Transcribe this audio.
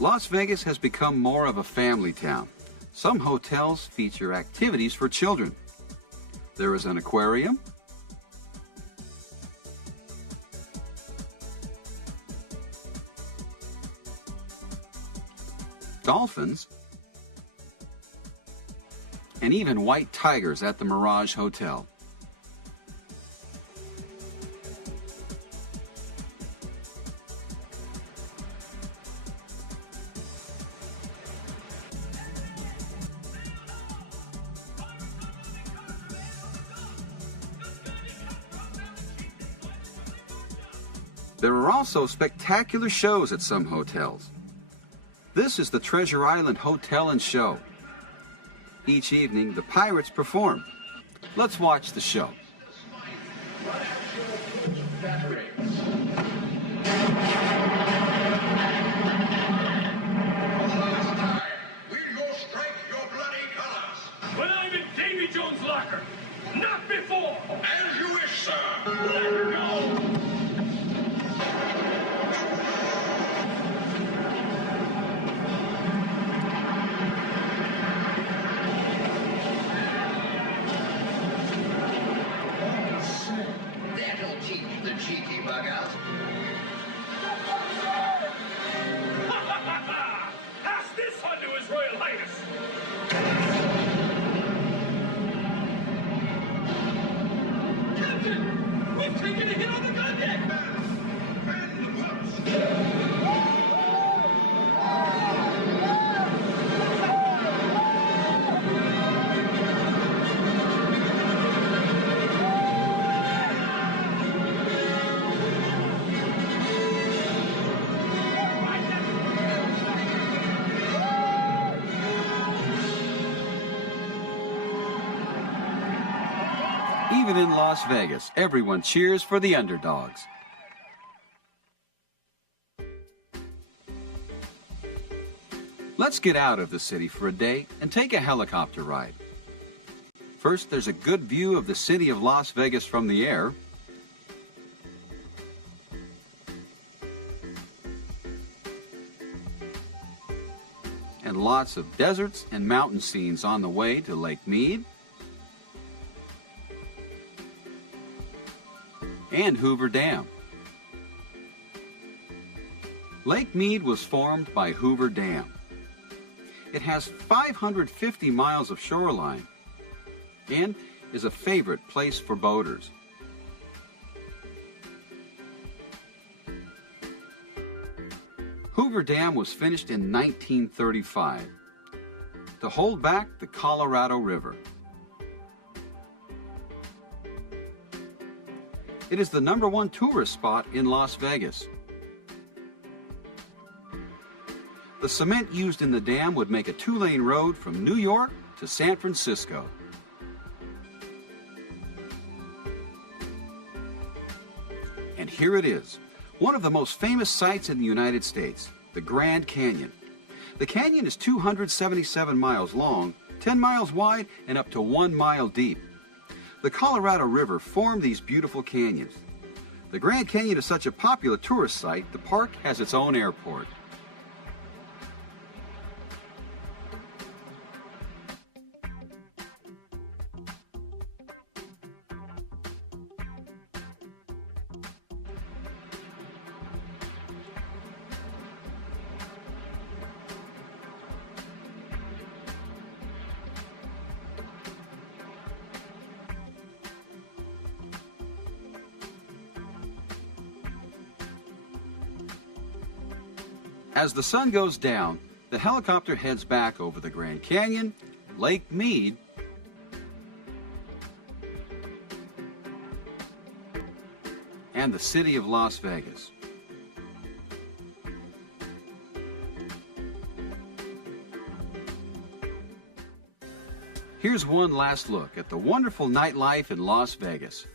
Las Vegas has become more of a family town. Some hotels feature activities for children. There is an aquarium, dolphins, and even white tigers at the Mirage Hotel. There are also spectacular shows at some hotels. This is the Treasure Island Hotel and Show. Each evening, the pirates perform. Let's watch the show. We'll go strike your bloody colors. When I'm in Davy Jones' locker, not before. As you wish, sir. Let her go. That'll teach the cheeky buggers. Pass this on to His Royal Highness. Captain, we've taken a hit on the gun deck. Bend the whoops. Even in Las Vegas, everyone cheers for the underdogs. Let's get out of the city for a day and take a helicopter ride. First, there's a good view of the city of Las Vegas from the air. And lots of deserts and mountain scenes on the way to Lake Mead and Hoover Dam. Lake Mead was formed by Hoover Dam. It has 550 miles of shoreline and is a favorite place for boaters. Hoover Dam was finished in 1935 to hold back the Colorado River. It is the #1 tourist spot in Las Vegas. The cement used in the dam would make a 2-lane road from New York to San Francisco. And here it is, one of the most famous sights in the United States, the Grand Canyon. The canyon is 277 miles long, 10 miles wide, and up to 1 mile deep. The Colorado River formed these beautiful canyons. The Grand Canyon is such a popular tourist site, the park has its own airport. As the sun goes down, the helicopter heads back over the Grand Canyon, Lake Mead, and the city of Las Vegas. Here's one last look at the wonderful nightlife in Las Vegas.